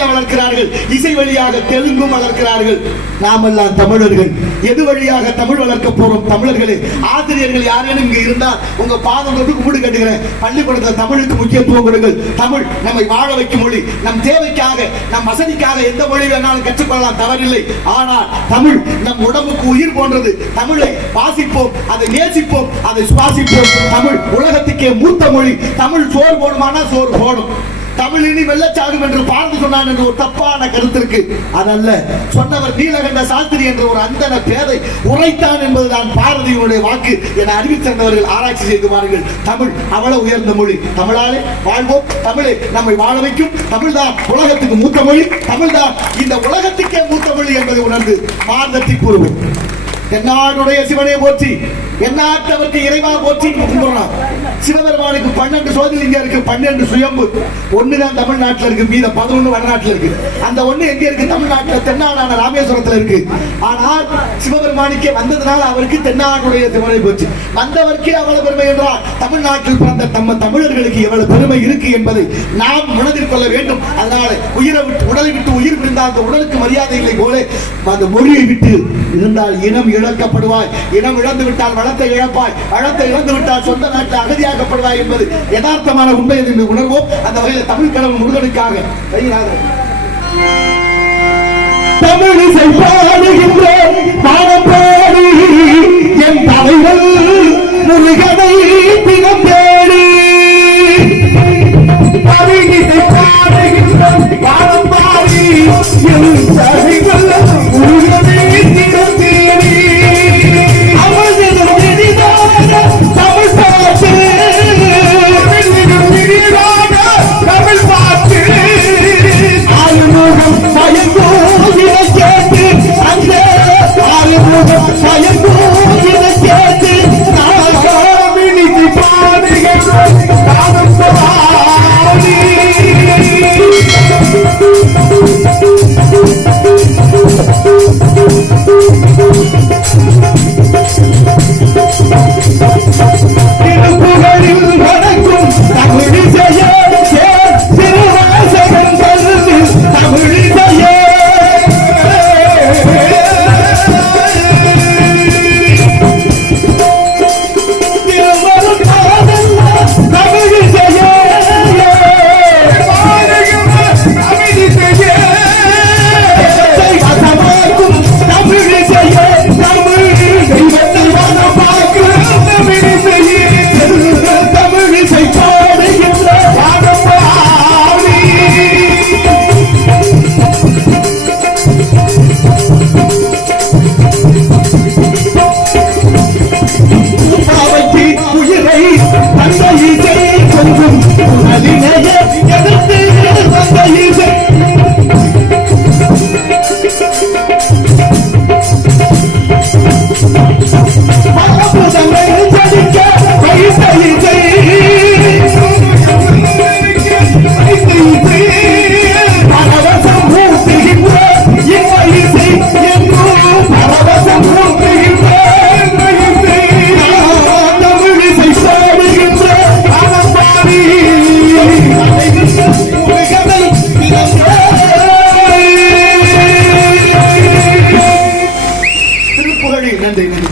ஆங்கிலம் வளர்க்கிறார்கள், இசை வழியாக தெலுங்கும் வளர்க்கிறார்கள். நாமெல்லாம் தமிழர்கள். எது வழியாக தமிழ் வளர்க்க போறோம்? தமிழர்களே, ஆசிரியர்கள் யாரேனும் இங்க இருந்தால் உங்க பாதம் தொட்டு கும்பிடு கட்டுகிறேன். பள்ளிக்கூடத்தில் தமிழுக்கு முக்கியத்துவம் கொடுங்கள். தமிழ் நம்மை வாழ வைக்கும் மொழி. நம் தேவைக்காக, நம் வசதிக்காக எந்த மொழி வேணாலும் கற்றுக்கொள்ளலாம், தவறில்லை. ஆனால் தமிழ் நம் உடம்புக்கு உயிர் போன்றது. தமிழை வாசிப்போம், அதை நேசிப்போம், அதை சுவாசிப்போம். தமிழ் உலகத்துக்கே மூத்த மொழி. தமிழ் சோறு போடுமானா சோறு போடும். தமிழ் இனி வெள்ளச்சாடும் என்று பார்த்து சொன்னான் என்று ஒரு தப்பான கருத்து இருக்கு. அதல்ல, சொன்னவர் நீலகண்ட சாஸ்திரி என்ற ஒரு அந்தன பேதை உரைத்தான் என்பதுதான் பாரதியினுடைய வாக்கு என அறிவித்தவர்கள் ஆராய்ச்சி செய்துவார்கள். தமிழ் அவ்வளவு உயர்ந்த மொழி. தமிழாலே வாழ்வோம். தமிழை நம்மை வாழ வைக்கும். தமிழ் தான் உலகத்துக்கு மூத்த மொழி. தமிழ் தான் இந்த உலகத்துக்கே மூத்த மொழி என்பதை உணர்ந்து பாரதத்தை கூறுவோம். என்னாடுடைய சிவனை போற்றி, எந்நாட்டவருக்கு இறைவா போற்றி கும்பிடுறான். சிவபெருமானுக்கு 12 சோதிலிங்கம் இருக்கு, 12 சுயம்பு. ஒண்ணுதான் தமிழ்நாட்டில் இருக்கு, மீத 11 வடநாட்டில் இருக்கு. அந்த ஒண்ணு எங்க இருக்கு? தமிழ்நாட்டில் தென்னாடான ராமேஸ்வரத்தில் இருக்கு. ஆனால் சிவபெருமானுக்கே வந்ததுனால அவருக்கு தென்னாடுடைய சிவனை போச்சு. வந்தவர்க்கே அவ்வளவு பெருமை என்றால் தமிழ்நாட்டில் பிறந்த நம்ம தமிழர்களுக்கு எவ்வளவு பெருமை இருக்கு என்பதை நாம் மனதில் கொள்ள வேண்டும். அதனால உயிரை விட்டு உடலை விட்டு உயிர் பிரிந்தால் அந்த உடலுக்கு மரியாதை இல்லை போல அந்த மொழியை விட்டு இருந்தால் இனம் இழக்கப்படுவாய். இனம் இழந்து விட்டால் வளத்தை இழப்பாய். வளத்தை இழந்து விட்டால் சொந்த நாட்டில் அகதியாக்கப்படுவாய் என்பது யதார்த்தமான உண்மை என்று உணர்வோம். அந்த வகையில் தமிழ் கடவுள் முருகனுக்காக தமிழிசை பாடுகின்ற பாடப்பாடி என் தலைவன் முருகனை தினம் தேடி. தமிழிசை பாடுகின்ற பாடப்பாடி என் தலைவன் முருகனை தினம் தேடி.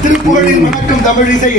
திருப்புகழில் வணக்கம் தமிழிசை.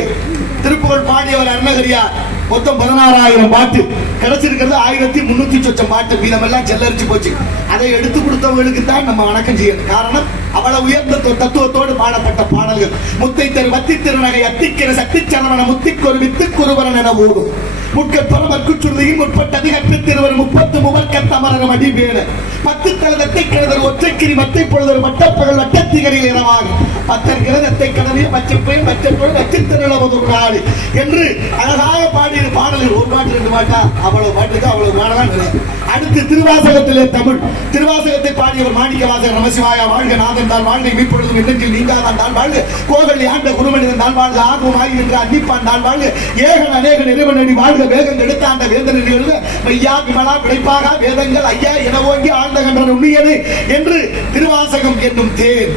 திருப்புகழ் பாடியவர் அருணகிரியார். மொத்தம் 16,000 பாட்டு கிடைச்சிருக்கிறது. 1300 சொச்சம் பாட்டு. மீதமெல்லாம் செல்லரிச்சு போச்சு. அதை எடுத்து கொடுத்தவர்களுக்கு தான் நம்ம வணக்கம் செய்யணும். காரணம், அவ்வளவு உயர்ந்த தத்துவத்தோடு பாடப்பட்ட பாடல்கள். முத்தை தெரு வத்தி திருநகை அத்திக்கிற சக்தி சரவண முத்திக்கொரு வித்துக்குருவரன் என ஓடும் முட்கற்பரமற்குச்சுருதியில் முற்பட்டது கற்று திருவர் 30 முவர்க்கத்தமரகம் அடிபேன 10 தலதத்தை கிழதர் ஒற்றைக்கிரி மத்தை பொழுதொரு மட்டப்பகல் வட்டத்திகரில் இரவாக 10 கிரதத்தை கடலில் பச்சைப்பயன் பச்சைப்பொழுது நட்சத்திரவது நாடு என்று அழகாக பாடிய பாடல்கள். ஒரு பாட்டு 2 பாட்டா? அவ்வளவு பாட்டுக்கு அவ்வளவு பாடலாம் கிடையாது. அடுத்து திருவாசகத்திலே தமிழ். திருவாசகத்தை பாடியவர் மாணிக்க வாசகர். நமசிவாயா வாழ்க நாதன் தான் வாழ்க மீட்பொழுதும் எண்ணத்தில் நீங்காதான் தான் வாழ்க கோகல் ஆண்ட குருமனிதன் தான் வாழ்க ஆர்வமாகி நின்ற அன்னிப்பான் தான் வாழ்க ஏகன் அநேகன் இறைவனடி வாழ்க வேகங்கள் எடுத்தாண்ட வேதனை எழுத மையா விமலா பிழைப்பாக வேதங்கள் ஐயா என ஓங்கி ஆழ்ந்த கன்றன் உண்மையது என்று திருவாசகம் என்னும் தேர்.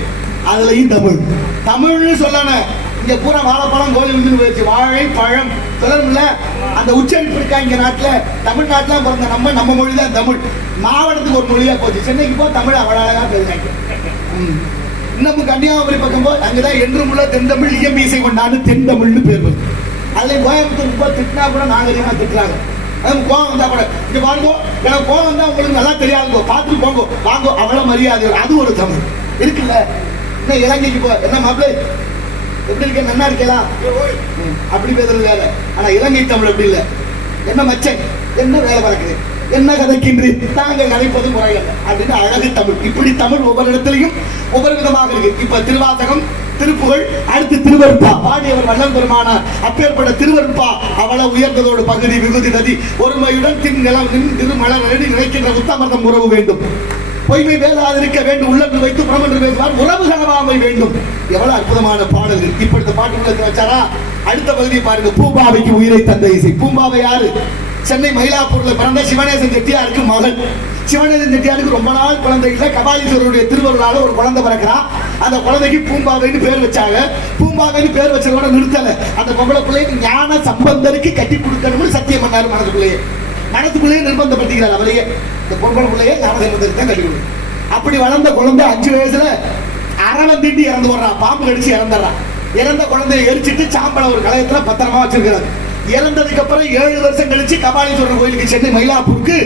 அதுலயும் தமிழ். தமிழ்னு சொல்லன இங்க பூரா வாழைப்பழம் கோழி விருந்து போயிடுச்சு. வாழை பழம் தொடரும்ல. அந்த உச்சரிப்பு இருக்கா இங்க நாட்டுல? தமிழ்நாட்டுல பிறந்த நம்ம மொழி தான் தமிழ். மாவட்டத்துக்கு ஒரு மொழியா போச்சு. சென்னைக்கு போ தமிழ் அவ்வளவு அழகா பேசுறாங்க. இன்னமும் கன்னியாகுமரி பக்கம் போ, அங்கதான் என்றும் உள்ள தென்தமிழ் இயம்பி இசை கொண்டான்னு தென்தமிழ்னு பேர் வருது. அதுல கோயம்புத்தூர் போ திட்டினா கூட நாகரிகமா திட்டுறாங்க. கோவம் வந்தா கூட இங்க பாருங்க, எனக்கு கோவம் வந்தா உங்களுக்கு நல்லா தெரியாதுங்கோ, பார்த்துட்டு போங்க வாங்க, அவ்வளவு மரியாதை. அது ஒரு தமிழ் இருக்குல்ல. இன்னும் இலங்கைக்கு போ, என்ன மாப்பிள்ளை எப்படி இருக்க, நல்லா இருக்கலாம் அப்படி பேசுறது வேற. ஆனா இலங்கை தமிழ் அப்படி இல்லை. என்ன மச்சன், என்ன வேலை பார்க்குது, என்ன கதைக்கின்றி தாங்கள் கதைப்பது முறையல்ல அப்படின்னு அழகு தமிழ். இப்படி தமிழ் ஒவ்வொரு இடத்துலையும் ஒவ்வொரு விதமாக இருக்கு. இப்ப திருவாசகம், திருப்புகழ், அடுத்து திருவருட்பா பாடியவர் வள்ளல் பெருமானார். அப்பேற்பட்ட திருவருட்பா அவ்வளவு உயர்ந்ததோடு பகுதி விகுதி நதி ஒருமையுடன் திருமலர் நினைக்கின்ற உத்தமர்தம் உறவு வேண்டும். பொய்மை பேசாதிருக்க வேண்டும், உள்ளன்று வைத்து புறமன்று பேசுவார் உறவு கனவாமை வேண்டும். எவ்வளவு அற்புதமான பாடல்கள். இப்ப இந்த பாட்டு வச்சாரா? அடுத்த பகுதியை பாருங்க. பூம்பாவைக்கு உயிரை தந்த இசை. பூம்பாவை யாரு? சென்னை மயிலாப்பூர்ல பிறந்த சிவனேசன் செட்டியாருக்கு மகள். சிவனேசன் செட்டியாருக்கு ரொம்ப நாள் குழந்தை இல்லை. கபாலீஸ்வரருடைய திருவருளால ஒரு குழந்தை பிறக்கிறான். அந்த குழந்தைக்கு பூம்பாவைன்னு பேர் வச்சாங்க. பூம்பாவைன்னு பேர் வச்சதோட நிறுத்தல. அந்த பொம்பளை பிள்ளைக்கு ஞான சம்பந்தருக்கு கட்டி கொடுக்கணும்னு சத்தியம் பண்ணாரு. மனசுக்குள்ளேயே நிர்பந்தப்படுத்திக்கிறார் அவரையே. இந்த பொம்பளை பிள்ளையே ஞான சம்பந்தருக்கு தான் கட்டி கொடுக்கும். அப்படி வளர்ந்த குழந்தை 5 வயசுல அரவம் தீண்டி இறந்து போடுறான். பாம்பு கடிச்சு இறந்துடுறான். இறந்த குழந்தைய எரிச்சிட்டு சாம்பலை ஒரு கலையத்துல பத்திரமா வச்சிருக்கிறாரு. இறந்ததுக்கு அப்புறம் 7 வருஷம் கழிச்சு கபாலீஸ்வரர் கோயிலுக்கு சென்னை மயிலாப்பூருக்கு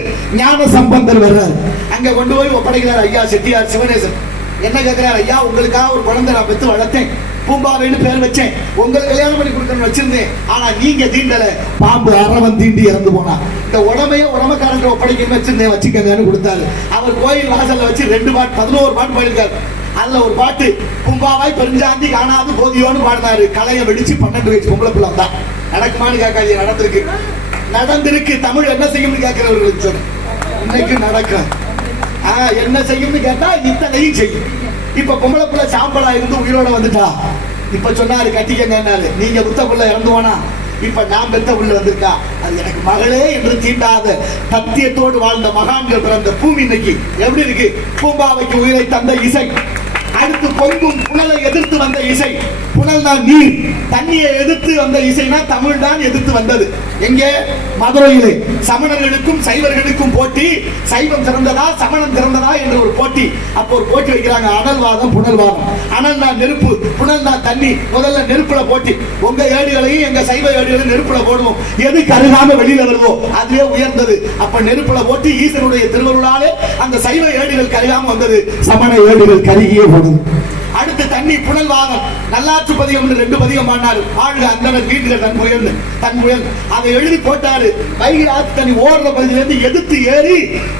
ஞான சம்பந்தர் வர்றாரு. அங்க கொண்டு போய் ஒப்படைக்கிறார். ஐயா செட்டியார் சிவனேசன் என்ன கேட்கிறார்? ஐயா, உங்களுக்காக ஒரு குழந்தை நான் பெற்று வளர்த்தேன், பூம்பாவைன்னு பேர் வச்சேன், உங்களுக்கு கல்யாணம் பண்ணி கொடுக்கணும்னு வச்சிருந்தேன், ஆனா நீங்க தீண்டல, பாம்பு அரவன் தீண்டி இறந்து போனா. இந்த உடமைய உடமைக்காரங்க ஒப்படைக்க வச்சிருந்தேன், வச்சுக்கங்கன்னு கொடுத்தாரு. அவர் கோயில் வாசல்ல வச்சு 2 பாட்டு 11 பாட்டு பாடிருக்காரு. அதுல ஒரு பாட்டு பூம்பாவாய் பெருஞ்சாந்தி காணாது போதியோன்னு பாடினாரு. கலையை வெடிச்சு 12 வயசு பொம்பளை பிள்ளை தான். நடக்குமான்னு கேட்காது, நடந்திருக்கு. தமிழ் என்ன செய்யும்னு கேட்கிறவர்களுக்கு சொல்லு, இன்னைக்கு நடக்கும். என்ன செய்யும்னு கேட்டா இத்தனையும் செய்யும். இப்ப பொம்பளை பிள்ளை சாம்பலா இருந்து உயிரோட வந்துட்டா. இப்ப சொன்னாரு கட்டிக்கங்கன்னாரு. நீங்க புத்த பிள்ளை இறந்து போனா இப்ப நான் பெத்த உள்ள வந்திருக்கா. அது எனக்கு மகளே என்று தீண்டாத சத்தியத்தோடு வாழ்ந்த மகான்கள் பிறந்த பூமி இன்னைக்கு எப்படி இருக்கு? பூம்பாவைக்கு உயிரை தந்த இசை. அடுத்து பொங்கும் புனலை எதிர்த்து வந்த இசை. புனல் தான் நீர், தண்ணியை எதிர்த்து வந்த இசைனா தமிழ் தான் எதிர்த்து வந்தது. எங்கே? மதுரையிலே சமணர்களுக்கும் சைவர்களுக்கும் போட்டி. சைவம் சிறந்ததா சமணம் சிறந்ததா என்று ஒரு போட்டி. அப்போ ஒரு போட்டி வைக்கிறாங்க. அனல்வாதம் புனல்வாதம். அனல் தான் நெருப்பு, புனல் தான் தண்ணி. முதல்ல நெருப்புல போட்டி. உங்க ஏடுகளையும் எங்க சைவ ஏடுகளையும் நெருப்புல போடுவோம். எது கருகாம வெளியில வருதோ அதுவே உயர்ந்தது. அப்ப நெருப்புல போட்டி ஈசனுடைய திருவருளாலே அந்த சைவ ஏடுகள் கருகாம வந்தது. சமண ஏடுகள் கருகியே போடுது. அடுத்து தண்ணி புனல்வாதம். நல்லாற்று பதிகம் 2 பதிகம் பாடினாரு. ஆழ்க அந்தனர் வீட்டுல தன் புயல் அதை எழுதி போட்டாரு. வைகை ஆத்து தண்ணி ஓடுற பகுதியிலிருந்து எதிர்த்து ஏறி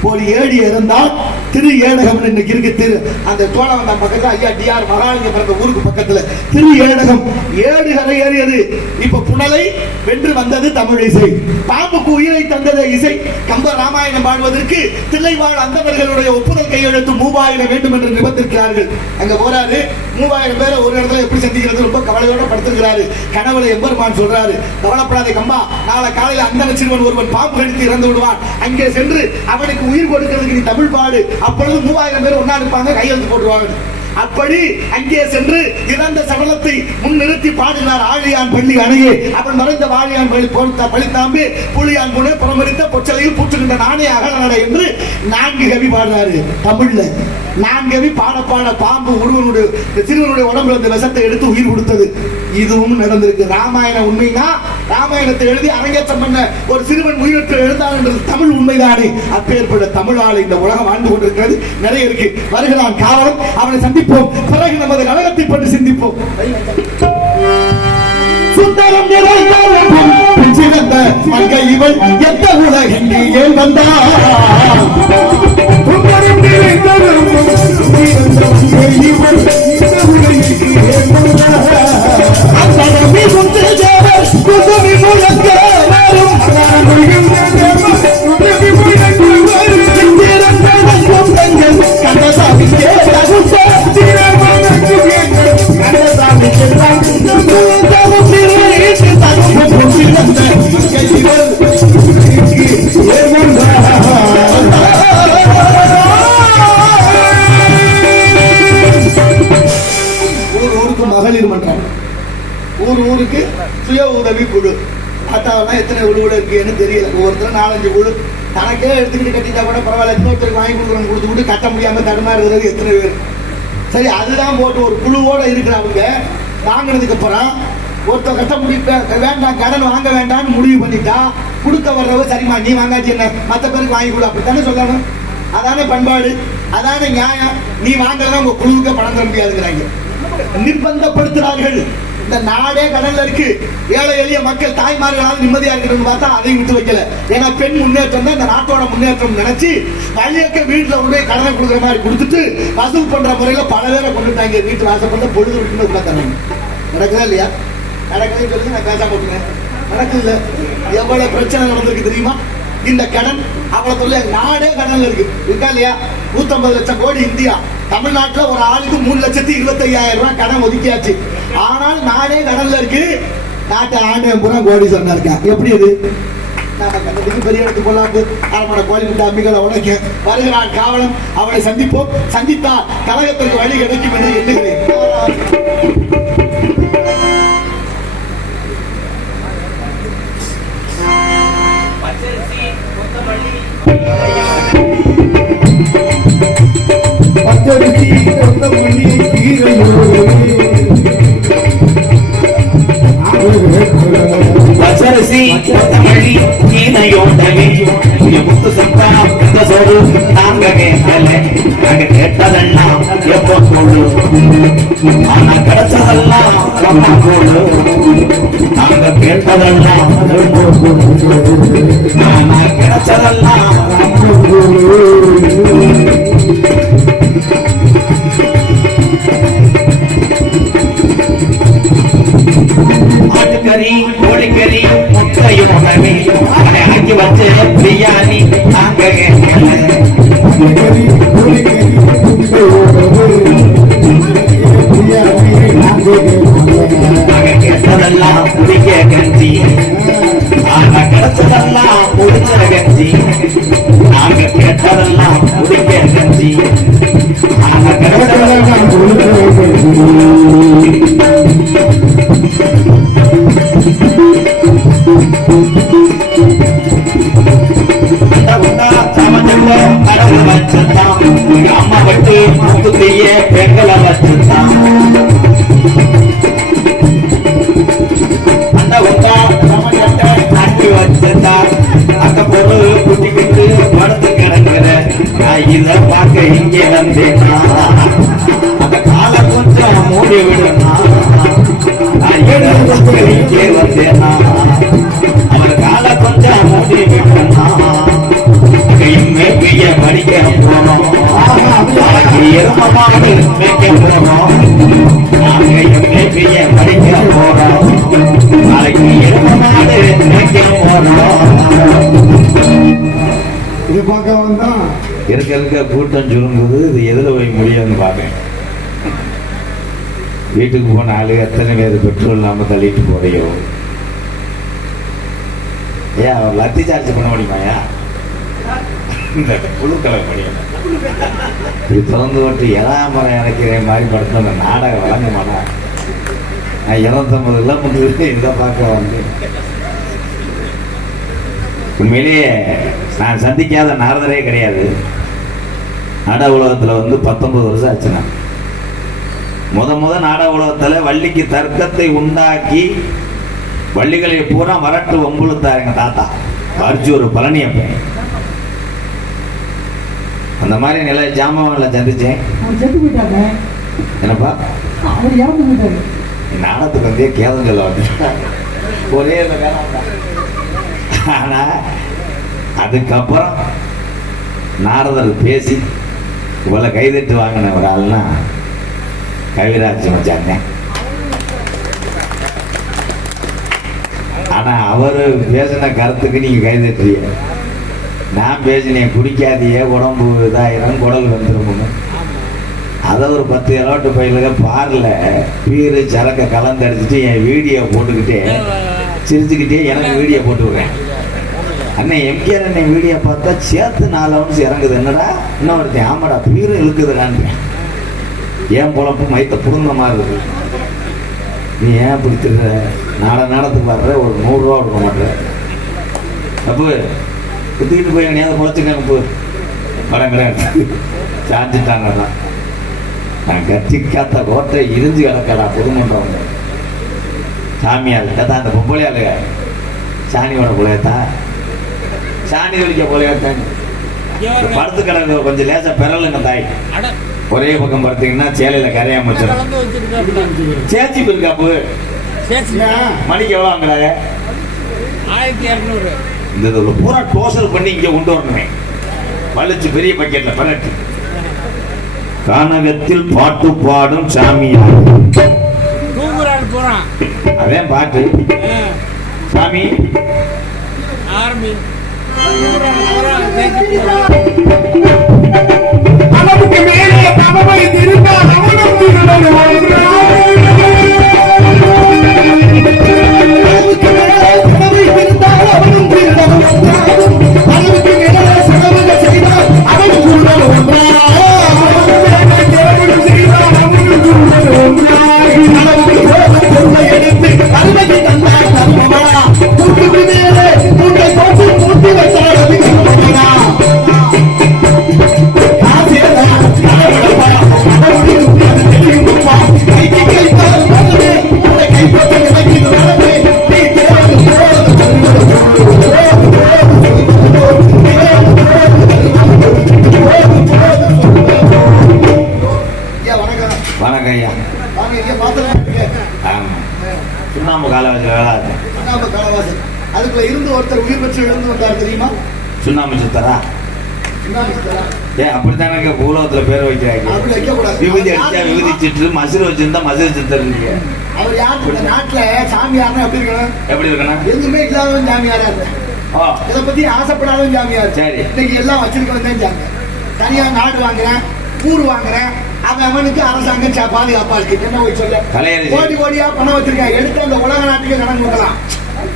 ஒரு ஏடி இருந்தால் திரு ஏடகம் இன்னைக்கு இருக்கு. திரு அந்த தோழவந்தான் பக்கத்துல ஐயா டிஆர் மகாலிங்க பிறந்த ஊருக்கு பக்கத்துல திரு ஏடகம். 7 கரை ஏறியது. இப்ப புனலை வென்று வந்தது தமிழ் இசை. பாம்புக்கு உயிரை தந்தது இசை. கம்ப ராமாயணம் பாடுவதற்கு தில்லைவாழ் அந்தவர்களுடைய ஒப்புதல் கையெழுத்து 3000 வேண்டும் என்று நிபந்திருக்கிறார்கள். அங்க போறாரு. 3000 பேரை ஒரு இடத்துல எப்படி சந்திக்கிறது ரொம்ப கவலையோட படுத்திருக்கிறாரு. கனவுல எம்பெருமான் சொல்றாரு, கவலைப்படாதே கம்பா, நாளை காலையில அந்த சிறுவன் ஒருவன் பாம்பு கடித்து இறந்து விடுவான். அங்கே சென்று அவனுக்கு உயிர் கொடுக்கிறதுக்கு நீ தமிழ் பாடு. அப்பொழுது 3000 பேர் ஒன்னா இருப்பாங்க, கையெழுத்து போட்டுருவாங்க. அப்படி அங்கே சென்று இறந்த சபலத்தை முன்னிறுத்தி பாடுகிறார். ஆழியான் பள்ளி அணையே அவன் மறைந்த வாழியான் பழித்தாம்பே புலியான் புனே புறமரித்த பொச்சலையில் பூற்றுகின்ற நானே அகலநடை என்று 4 கவி பாடுறாரு தமிழ்ல. 4 கவி பாட பாட பாம்பு ஒருவனுடைய சிறுவனுடைய உடம்புல அந்த விஷத்தை எடுத்து உயிர் கொடுத்தது. இதுவும் நடந்திருக்கு. ராமாயணம் உண்மைனா ராமாயணத்தை எழுதி அரங்கேற்றம் பண்ண ஒரு சிறுவன் உயிரற்று எழுந்தான் என்றது தமிழ் உண்மைதானே? அப்பேற்பட்ட தமிழால் இந்த உலகம் வாழ்ந்து கொண்டிருக்கிறது. நிறைய இருக்கு. வருகிறான் காவலன், அவனை சந்திப்போம். பிறகு நமது கழகத்தை பற்றி சிந்திப்போம். சுந்தரம் சிறந்த மங்கை இவள் எந்த உலகெங்கே ஏன் வந்தார்? உதவி குழு. ஆத்தாவெல்லாம் எத்தனை குழு கூட இருக்குன்னு தெரியல. ஒவ்வொருத்தரும் 4-5 குழு தனக்கே எடுத்துக்கிட்டு கட்டிட்டா கூட பரவாயில்ல, இன்னொருத்தருக்கு வாங்கி கொடுக்குறோம் கொடுத்துக்கிட்டு கட்ட முடியாம தடுமாறுகிறது எத்தனை பேர். சரி, அதுதான் போட்டு ஒரு குழுவோட இருக்கிறவங்க வாங்கினதுக்கு அப்புறம் ஒருத்தர் கட்ட முடிக்க வேண்டாம், கடன் வாங்க வேண்டாம்னு முடிவு பண்ணிட்டா கொடுக்க வர்றவ சரிமா நீ வாங்காட்டி என்ன மற்ற பேருக்கு வாங்கி கொடு அப்படித்தானே சொல்லணும். அதானே பண்பாடு, அதானே நியாயம். நீ வாங்கறதா உங்க குழுவுக்கு பணம் தர முடியாதுங்கிறாங்க, நிர்பந்தப்படுத்துறார்கள். இந்த நாடே கடல்ல இருக்கு. ஏழை எளிய மக்கள் தாய்மார்களால் நிம்மதியா இருக்கணும்னு பார்த்தா அதையும் விட்டு வைக்கல. ஏன்னா பெண் முன்னேற்றம் தான் இந்த நாட்டோட முன்னேற்றம் நினைச்சு வழியக்க வீட்டுல உடனே கடனை கொடுக்குற மாதிரி கொடுத்துட்டு வசூல் பண்ற முறையில பல பேரை கொண்டுட்டாங்க. வீட்டு வாசப்பட்ட பொழுது விட்டு கூட தராங்க. நடக்குதா இல்லையா? நடக்குதுன்னு சொல்லி நான் பேச போட்டுங்க. நடக்குது. எவ்வளவு பிரச்சனை நடந்திருக்கு தெரியுமா? இந்த கடன் அவ்வளவு சொல்ல நாடே கடன்ல இருக்கு. இருக்கா இல்லையா? 150 லட்சம் கோடி இந்தியா. தமிழ்நாட்டுல ஒரு ஆளுக்கு 3,25,000 ரூபாய் கடன் ஒதுக்கியாச்சு. ஆனால் நாடே கடன்ல இருக்கு. நாட்டை ஆண்டு பூரா கோடி சொன்னா இருக்கா. எப்படி இது? பெரிய இடத்து கொள்ளாண்டு அரமனை கோயில் அம்மிகளை உடைக்க வருகிறான் காவலன். அவளை சந்திப்போம். சந்தித்தால் கழகத்திற்கு வழி கிடைக்கும் என்று எண்ணுகிறேன். பச்சரிசி கொத்தமல்லி சீனையோட்டவே முத்து சம்பா சோறு நாங்க கேட்கல, நாங்க கேட்டதெல்லாம் எப்போ போடு, ஆனா கிடைச்சதெல்லாம் நம்ம போடு, நாங்க கேட்டதெல்லாம் ஆனா கிடைச்சதெல்லாம் ஆட்டுக்கறி கோழிக்கறி முட்டையும் உணவே அவனை ஆக்கி வச்சு பிரியாணி நாங்க கேட்டதெல்லாம் குடிக்க கஞ்சி, நாங்க கிடைச்சதெல்லாம் குடிச்ச கஞ்சி, நாங்க கேட்டதெல்லாம் குடிக்க கஞ்சி, நாங்க கிடைச்சதெல்லாம் அம்மா வட்டு முத்துத்தைய பெண்களை வச்சுதான் அந்த உண்டா சமச்சட்டை ஆட்டி வச்சுட்டா அந்த பொருள் குட்டிக்கிட்டு படுத்து கிடக்கிற நான் இதை பார்க்க இங்கே வந்தேனா அந்த காலை கொஞ்சம் மூடி விடுனா நான் இங்கே வந்தேனா அந்த காலை கொஞ்சம் மூடி விடுனா மேற்கைய படிக்க போறோம், எருமமாடு மேய்க்க போறோம், மேற்கைய படிக்க போறோம், நாளைக்கு எருமமாடு மேய்க்க போறோம். இது பார்க்க வந்தா இருக்க கூட்டம் சுருங்குது. இது எதில் போய் முடியும்னு பார்ப்பேன். வீட்டுக்கு போன ஆளு எத்தனை பேர் பெட்ரோல் இல்லாமல் தள்ளிட்டு போறையோ. ஏன் அவர் லத்தி சார்ஜ் பண்ண முடியுமாயா? குழுக்களை முடியும் இது திறந்து விட்டு எலாமரம் இறக்கிற மாதிரி படுத்த அந்த நாடகம் வழங்க மாட்டான். நான் 250 கிலோமீட்டர் இதை பார்க்க வந்து உண்மையிலேயே நான் சந்திக்காத நாரதரே கிடையாது. நாடக உலகத்தில் வந்து 19 வருஷம் ஆச்சுன்னா முத நாடக உலகத்தில் வள்ளிக்கு தர்க்கத்தை உண்டாக்கி வள்ளிகளை பூரா வரட்டு ஒம்புழுத்தார் எங்க தாத்தா அரிச்சு ஒரு பழனியப்பன். அந்த மாதிரி நிலை ஜாமான்ல சந்திச்சேன். என்னப்பா நாடகத்துக்கு வந்தே கேதம் சொல்ல வந்து ஒரே ஆனா அதுக்கப்புறம் நாரதர் பேசி இவ்வளவு கைதட்டு வாங்கின ஒரு ஆள்னா கவிராஜ் வச்சாங்க. ஆனா அவரு பேசின கருத்துக்கு நீங்க கைதட்டுறீங்க. நான் பேசினேன் குடிக்காதிய உடம்பு இதாயிரம் குடல் வந்துடும். அதை ஒரு 10 இலவட்டு பயிலுக பாரில் பீரு சரக்க கலந்தடிச்சிட்டு என் வீடியோ போட்டுக்கிட்டே சிரிச்சுக்கிட்டே எனக்கு வீடியோ போட்டு விடுறேன். அண்ணன் எம்கேஆர் அண்ணன் வீடியோ பார்த்தா சேர்த்து 4 ounce இறங்குது. என்னடா இன்னொருத்தன் ஆமாடா பீரு இழுக்குதுடான்னு. ஏன் பொழப்பு மைத்த புடுங்க மாதிரி இருக்கு. நீ ஏன் இப்படி திருற? நாடத்துக்கு வர்ற ஒரு 100 ரூபா கொடுக்க மாட்டேற. அப்போ குத்திக்கிட்டு போய் எங்கேயாவது முளைச்சுக்க போ. படங்கிறேன் சாஞ்சிட்டாங்கடா. நான் கத்தி காத்த கோட்டை இருந்து கிடக்கடா புதுமன்றம். சாமியார் கதா அந்த பொம்பளையாளுங்க சாணியோட போலையத்தா சாணி ஒழிக்க போலையாத்தான் படுத்து கிடக்க கொஞ்சம் லேசா பெறலுங்க தாய். ஒரே பக்கம் பார்த்தீங்கன்னா சேலையில கரையாம வச்சிடும். சேச்சி இருக்காப்பு மணிக்கு எவ்வளோ வாங்குறாங்க? 1200. இந்த பூரா டோசல் பண்ணி இங்க கொண்டு வரணுமே. வலிச்சு பெரிய பக்கெட்ல பரட்டு. கானகத்தில் பாட்டு பாடும் சாமியார் தூங்குறாரு போறான். அதே பாட்டு சாமி ஆர்மி அளவுக்கு மேலே தவமை இருந்தால் அவனும் திருடணும். அளவுக்கு மேலே தவமை இருந்தால் அவனும் திருடணும். அளவுக்கு மேலே செலவுக செய்தால் அவன் திருடணும். அளவுக்கு மேலே பொருளை எடுத்து அருமையை தந்தால் தருவா. கூட்டுக்கு மேலே கூட்டை போட்டு கூட்டி வைத்தால் அது கருவா. வணக்கம் ஐயா. ஆமா சுண்ணாம்பு காலவாசி வேளாது. அதுக்குள்ள இருந்து ஒருத்தர் உயிர் பெற்று எழுந்து வந்தார் தெரியுமா? சுண்ணாம்பு சுத்தரா? ஏன் அப்படித்தானே பூலோகத்துல பேர் வைக்கிறாங்க. அப்படி வைக்க கூடாது. விபூதி அடிச்சா விபூதி சிட்டு, மசுறு வச்சிருந்தா மசுறு சித்தருங்க. அவர் யார்? இந்த நாட்டுல சாமியார்னா எப்படி இருக்கணும்? எப்படி இருக்கணும்? எதுவுமே இல்லாதவன் சாமியாரா இருக்க. ஓ இதை பத்தி ஆசைப்படாதவன் சாமியார். சரி. இன்னைக்கு எல்லாம் வச்சிருக்கவன் தான் சாமியார். தனியா நாடு வாங்குறேன், ஊர் வாங்குறேன், அவனுக்கு அரசாங்கம் பாதுகாப்பா இருக்கு. என்ன போய் சொல்ல? கலையரசி. கோடி கோடியா பணம் வச்சிருக்கேன், எடுத்து அந்த உலக நாட்டுக்கு கடன் கொடுக்கலாம்.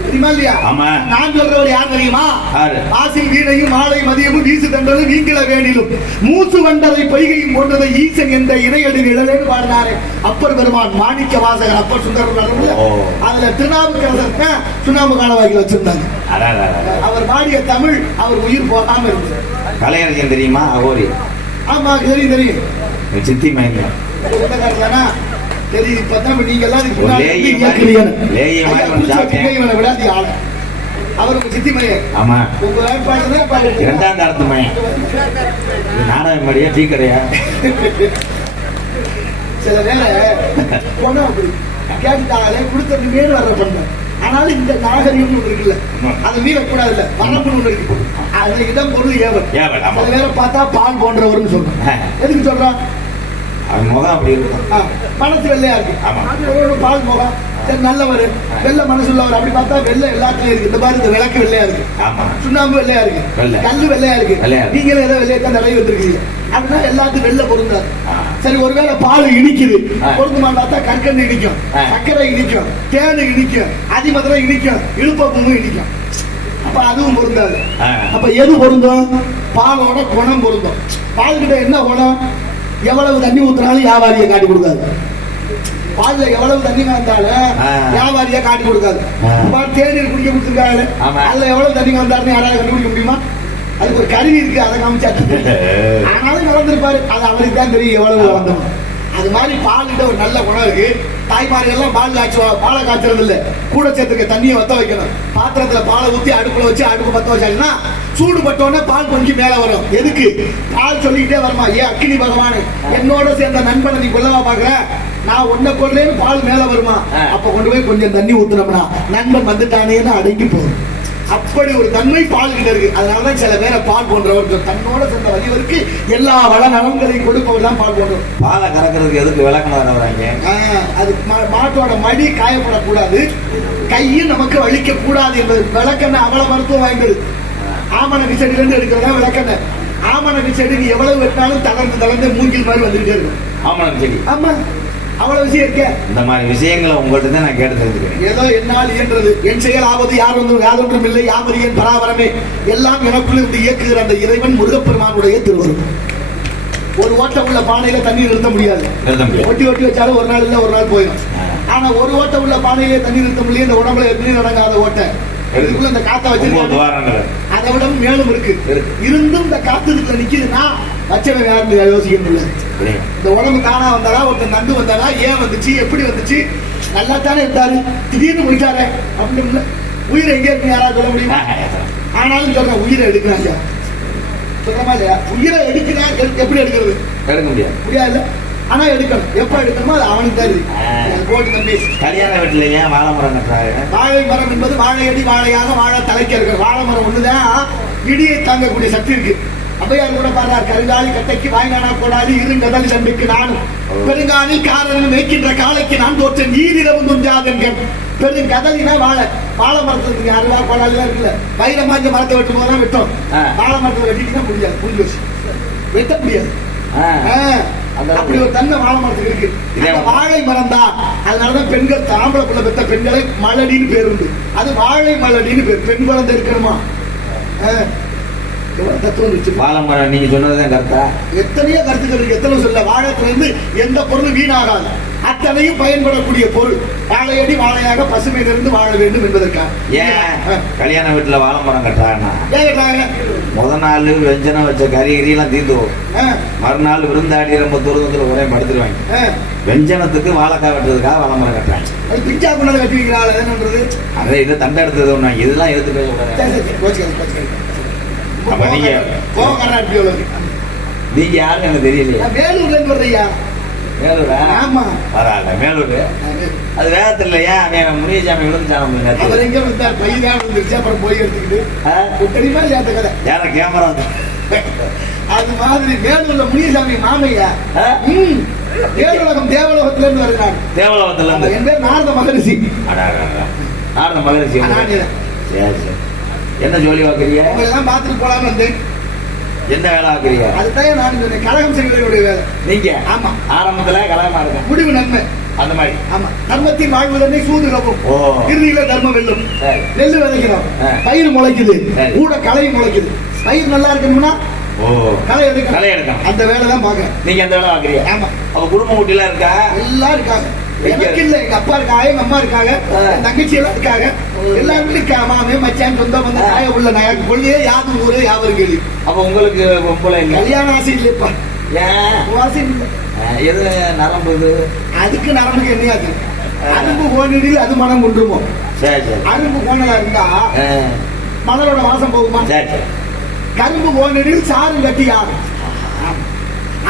தெரியுமா இல்லையா? ஆமா. நான் சொல்றவர் யார் தெரியுமா? யாரு? ஆசில் வீணையும் மாலை மதியமும் வீசு தண்டது நீங்கள வேணிலும் மூசு வண்டதை பொய்கையும் போன்றதை ஈசன் என்ற இறையடி நிழலேன்னு பாடினாரு அப்பர் பெருமான் மாணிக்க வாசகர். அப்பர் சுந்தரம் அதுல திருநாவுக்கரசர் சுண்ணாம்பு காலவாய்கள் வச்சிருந்தாங்க. அவர் பாடிய தமிழ் அவர் உயிர் போகாம இருந்துச்சு. கலையரசன் தெரியுமா? அகோரி. ஆமா தெரியும் தெரியும். சித்தி மயங்க தெரியும். இப்பதான் நீங்க எல்லாம் விடாதி ஆள அவருக்கு சித்தி மையம். ஆமா உங்க வேட்பாளர் இரண்டாம் தரத்து மையம். நாடகம் மாதிரியா டீ கடையா? சில வேலை போனா அப்படி கேட்டுட்டாலே கொடுத்தது மேல் வர்ற பண்ண. ஆனாலும் இந்த நாகரிகம் ஒண்ணு இருக்குல்ல, அதை மீறக்கூடாது. இல்ல வரம்புன்னு ஒண்ணு இருக்கு. அந்த இடம் பொருள் ஏவல். சில வேலை பார்த்தா பால் போன்றவர்னு சொல்றேன். எதுக்கு சொல்றான்? அவன் முகம் அப்படி இருக்கும். மனசு வெள்ளையா இருக்கு. பால் முகம் நல்லவர், வெள்ளை மனசு உள்ளவர். அப்படி பார்த்தா வெள்ளை எல்லாத்துலயும் இருக்கு. இந்த மாதிரி இந்த விளக்கு வெள்ளையா இருக்கு, சுண்ணாம்பு வெள்ளையா இருக்கு, கல்லு வெள்ளையா இருக்கு. நீங்களும் ஏதோ வெள்ளையத்தான் நிறைய வந்திருக்கீங்க. அப்படின்னா எல்லாத்துக்கும் வெள்ளை பொருந்தாது. சரி, ஒருவேளை பால் இனிக்குது பொருந்துமா பார்த்தா கற்கண்டு இனிக்கும், சர்க்கரை இனிக்கும், தேனு இனிக்கும், அதிமதுரம் இனிக்கும், இழுப்பமும் இனிக்கும். அப்ப அதுவும் பொருந்தாது. அப்ப எது பொருந்தும்? பாலோட குணம் பொருந்தும். பால் கிட்ட என்ன குணம்? எவ்வளவு தண்ணி ஊத்துனாலும் வியாபாரியை காட்டி கொடுக்காது. பால்ல எவ்வளவு தண்ணி வந்தாலும் வியாபாரியா காட்டி கொடுக்காது. தேநீர் குடிக்க கொடுத்துருக்காரு, அதுல எவ்வளவு தண்ணி வந்தாருன்னு யாராவது கண்டுபிடிக்க முடியுமா? அதுக்கு ஒரு கருவி இருக்கு, அதை காமிச்சா. ஆனாலும் கலந்துருப்பாரு, அது அவருக்கு தான் தெரியும் எவ்வளவு வந்தோம். அது மாதிரி பால்கிட்ட ஒரு நல்ல குணம் இருக்கு. தாய்மார்கள் எல்லாம் பாலை காய்ச்சறது இல்ல, கூட சேர்த்துக்க தண்ணியை வத்த வைக்கணும். பாத்திரத்துல பாலை ஊத்தி அடுப்புல வச்சு அடுப்பு பத்த வச்சாங்கன்னா சூடு பட்டோன்னே பால் கொஞ்சம் மேல வரும். எதுக்கு? பால் சொல்லிக்கிட்டே வருமா, ஏன் அக்கினி பகவான் என்னோட சேர்ந்த நண்பனை நீ கொல்லவா பாக்குற, நான் ஒன்ன கொள்றேன்னு பால் மேல வருமா? அப்ப கொண்டு போய் கொஞ்சம் தண்ணி ஊத்துனோம்னா நண்பன் வந்துட்டானேன்னு அடங்கி போகும். அப்படி ஒரு தன்மை பால் கிட்ட இருக்கு. அதனாலதான் சில பேரை பால் போன்றவர் தன்னோட சேர்ந்த வலிவருக்கு எல்லா வள நலன்களையும் கொடுப்பவர் தான் பால் போன்றவர். பாலை கறக்கிறதுக்கு எதுக்கு விளக்கணும் வராங்க? அது மாட்டோட மடி காயப்படக்கூடாது, கையும் நமக்கு வலிக்க கூடாது என்பது விளக்கெண்ணெய் அவ்வளவு மருத்துவம் வாய்ந்தது. ஆமணக்கு செடியில இருந்து எடுக்கிறதா விளக்கெண்ணெய். ஆமணக்கு செடி நீ எவ்வளவு வெட்டினாலும் தளர்ந்து மூங்கில் மாதிரி வந்துகிட்டே இருக்கும். ஆமணக்கு செடி. ஆமா, அவ்வளவு விஷயம் இருக்க. இந்த மாதிரி விஷயங்களை உங்கள்கிட்ட தான் நான் கேட்டு தெரிஞ்சுக்கிறேன். ஏதோ என்னால் இயன்றது, என் செயல் ஆவது யாரொன்றும் இல்லை, யாவரியன் பராபரமே, எல்லாம் எனக்குள்ள இருந்து இயக்குகிற அந்த இறைவன் முருகப்பெருமானுடைய திருவருள். ஒரு ஓட்டம் உள்ள பானையில தண்ணீர் நிறுத்த முடியாது. ஒட்டி ஒட்டி வச்சாலும் ஒரு நாள் இல்ல ஒரு நாள் போயிடும். ஆனா ஒரு ஓட்டை உள்ள பானையிலே தண்ணி நிறுத்த முடியும், இந்த உடம்புல எத்தனையும் நடங்காத ஓட்டை. இதுக்குள்ள இந்த காத்த ஒன்பது வச்சிருக்காங்க, துவாரங்கள் அதை விட மேலும் இருக்கு. இருக்கு. இருந்தும் இந்த காத்து இதுக்குள்ள நிக்குதுன்னா வச்சவன் யாருன்னு யோசிக்கணும் இல்ல. இந்த உடம்பு தானா வந்தாரா, ஒருத்தர் நண்டு வந்தாரா, ஏன் வந்துச்சு, எப்படி வந்துச்சு, நல்லா தானே இருந்தாரு, திடீர்னு போயிட்டாரு அப்படின்னு இல்ல. உயிரை எங்க இருக்கு யாராவது சொல்ல முடியுமா? ஆனாலும் சொல்றேன், உயிரை எடுக்கிறாங்க சொல்றமா இல்லையா? உயிரை எடுக்கிறா, எப்படி எடுக்கிறது? எடுக்க முடியாது. முடியாது. ஆனா எடுக்கணும். எப்ப எடுக்கணுமோ அது அவனுக்கு தெரியுது. போட்டு தம்பி, கல்யாண வீட்டுல ஏன் வாழை மரம் கட்டுறாங்க? வாழை மரம் என்பது வாழையடி வாழையாக வாழ தலைக்க இருக்கிற வாழை மரம் ஒண்ணுதான் இடியை தாங்கக்கூடிய சக்தி இருக்கு. அவையார் கூட பாடுறார், கருங்காலி கட்டைக்கு வாய்நானா கோடாலி இருங்கதல் தம்பிக்கு நானும் பெருங்காலில் காரணம் மேய்க்கின்ற காலைக்கு நான் தோற்ற நீரிரவும் துஞ்சாதென்கள். பெருங்கதலினா வாழை, வாழை மரத்துக்கு அருவா கோடாலிலாம் இருக்குல்ல, வைரமா இங்க மரத்தை வெட்டும் போதுதான் வெட்டும். வாழை மரத்தை வெட்டிட்டுனா முடியாது, புரிஞ்சு வச்சு வெட்ட முடியாது. அப்படி ஒரு தன்மை வாழை மரத்துக்கு இருக்கு. இந்த வாழை மரம் தான், அதனாலதான் பெண்கள் தாம்பளை புள்ள பெற்ற பெண்களை மலடின்னு பேர் உண்டு. அது வாழை மலடின்னு பேர். பெண் குழந்தை இருக்கணுமா? வாழை மரம் நீங்க சொன்னதுதான் கரெக்டா? எத்தனையோ கருத்துக்கள் இருக்கு, எத்தனை சொல்ல. வாழைத்திலிருந்து எந்த பொருளும் வீணாகாது, அத்தனையும் பயன்படக்கூடிய பொருள். வாழையடி வாழையாக பசுமை இருந்து வாழ வேண்டும் என்பதற்காக. ஏன் கல்யாண வீட்டுல வாழை மரம் கட்டுறாங்கன்னா, ஏன் கேட்டாங்க? முதல் நாள் வெஞ்சனம் வச்ச கறி எல்லாம் தீர்ந்து போகும். மறுநாள் விருந்தாடி ரொம்ப தூரத்துல ஒரே படுத்துருவாங்க. வெஞ்சனத்துக்கு வாழைக்காய் வெட்டுறதுக்காக வாழை மரம் கட்டுறாங்க. அது பிச்சா கொண்டாந்து கட்டி வைக்கிறாள், என்னன்றது? அதை இதை தண்டை எடுத்தது ஒண்ணு, இதெல்லாம் எடுத்து பேச. அப்ப நீங்க நீங்க யாருன்னு எனக்கு தெரியலையா? வேலூர்ல இருந்து வர்றீயா? மேலூரா? ஆமா. பரவாயில்ல, மேலூர். அது வேகத்துல இல்லையா? அவன் முனியசாமி விழுந்துச்சான். அவர் எங்க விழுந்தார்? பையன் விழுந்துருச்சு, அப்புறம் போய் எடுத்துக்கிட்டு தெரியுமா இல்லையா அந்த கதை? யார கேமரா அது மாதிரி வேலூர்ல முனியசாமி மாமையா. தேவலோகம், தேவலோகத்துல இருந்து வருகிறார். தேவலோகத்துல இருந்து. என் பேர் நாரத மகரிஷி. நாரத மகரிஷி. சரி சரி. என்ன ஜோலி வாக்குறீங்க? எல்லாம் பார்த்துட்டு போலான்னு வந்தேன். என்ன வேலை ஆக்குறீங்க? அதுதான் நான் சொன்னேன், கழகம் செய்வதனுடைய வேலை. நீங்க? ஆமா. ஆரம்பத்துல கழகமா இருக்க, முடிவு நன்மை அந்த மாதிரி. ஆமா. தர்மத்தின் வாழ்வதனை சூது கவும், இறுதியில தர்மம் வெல்லும். நெல்லு விதைக்கிறோம், பயிர் முளைக்குது, கூட களை முளைக்குது. பயிர் நல்லா இருக்கணும்னா களை எடுக்கணும். அந்த வேலை தான் பாக்குறேன். நீங்க அந்த வேலை பாக்குறீங்க? ஆமா. அப்ப குடும்ப குட்டிலாம் இருக்கா? எல்லாம் இருக்காங்க. எனக்கு இல்ல, எங்க அப்பா இருக்காங்க, எங்க அம்மா இருக்காங்க, தங்கச்சி எல்லாம் இருக்காங்க. எல்லாருமே இருக்கா. மாமே மச்சான் சொந்தம் வந்து நாய உள்ள நாயக்கு கொள்ளையே யாது ஊரே யாவரும் கேள்வி. அப்ப உங்களுக்கு பொம்பளை இல்ல? கல்யாண ஆசை இல்லப்பா. ஏன் ஆசை இல்ல? எது நரம்பு? இது அதுக்கு நரம்புக்கு என்னையாது? அரும்பு கோணிடில் அது மனம் கொண்டுமோ? சரி சரி. அரும்பு கோணலா இருந்தா மலரோட வாசம் போகுமா? சரி சரி. கரும்பு கோணிடில் சாரும் கட்டி ஆகும்.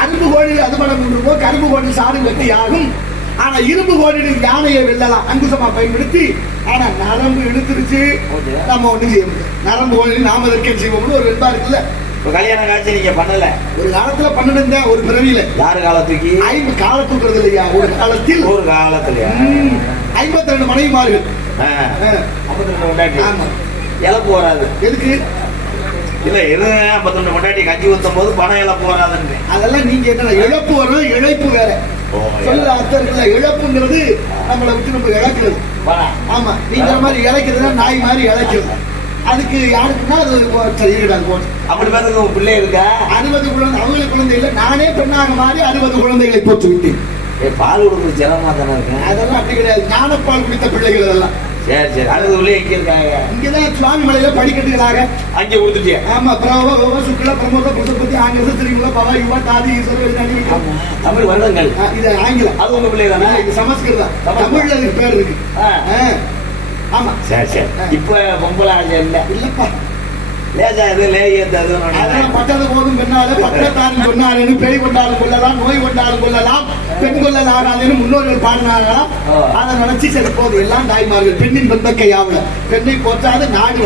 அரும்பு கோணில் அது மனம் கொண்டுமோ, கரும்பு கோணில் சாரும் கட்டி ஆகும். ஆனா இரும்பு கோணில் யானையை வெல்லலாம் அங்குசமா பயன்படுத்தி. ஆனா நரம்பு இழுத்துருச்சு, நம்ம ஒண்ணு செய்ய முடியும். நரம்பு கோணில் நாம இருக்க செய்வோம்னு ஒரு வெண்பா இருக்குல்ல. கல்யாண காட்சி நீங்க பண்ணல? ஒரு காலத்துல பண்ணணும், ஒரு பிறவியில. யாரு காலத்துக்கு? கால தூக்குறது இல்லையா? ஒரு காலத்தில், ஒரு காலத்துல 52 மனைவிமார்கள். 52 கொண்டாட்டி. ஆமா. இழப்பு வராது. எதுக்கு? இல்ல எது 52 கொண்டாட்டி கஞ்சி ஊத்தும் போது பணம் இழப்பு வராதுன்னு. அதெல்லாம் நீங்க என்ன, இழப்பு வரும், இழைப்பு வேற. சொல்ல அர்த்தம் இருக்குல்ல. இழப்புங்கிறது நம்மளை விட்டு நம்ம இழக்கிறது. ஆமா. நீங்க மாதிரி இழைக்கிறதுனா நாய் மாதிரி இழைக்கிறது. அதுக்கு யாருக்குன்னா அது ஈடாது. அப்படி பார்த்து பிள்ளை இருக்கா? 60 குழந்தை. அவங்களுக்கு குழந்தை இல்லை, நானே பெண்ணாக மாறி 60 குழந்தைகளை போட்டு விட்டேன். பால் கொடுக்குறது சிரமமா தானே இருக்கு? அதெல்லாம் அப்படி கிடையாது. ஞானப்பால் குடித்த பிள்ளைகள் அதெல்லாம். சரி சரி. அடுத்த உள்ளே எங்க இருக்காங்க? இங்கதான் சுவாமி மலையில படிக்கட்டுகளாக. அங்கே கொடுத்துட்டியா? ஆமா. பிரபா சுக்ல பிரமோத புதுபதி ஆங்கில திருவிழா பவா யுவா தாதி ஈஸ்வர தமிழ் வருடங்கள். இது ஆங்கிலம். அது உங்க பிள்ளை தானே? இது சமஸ்கிருதம். தமிழ்ல இதுக்கு பேர் இருக்கு. ஆமா. சரி சரி. இப்ப பொம்பளை ஆசை இல்ல? இல்லப்பா. லேசா இது லேயது பட்டது போதும் பெண்ணால பக்கத்தாரும் சொன்னாரேன்னு பேய் கொண்டாலும் கொள்ளலாம், நோய் கொண்டாலும் கொள்ளலாம், பெண் கொள்ளல் ஆகாதுன்னு முன்னோர்கள் பாடினார்களாம். அதை நினைச்சு சரி போது எல்லாம் தாய்மார்கள். பெண்ணின் பந்தக்கை ஆவல, பெண்ணை போற்றாத நாடு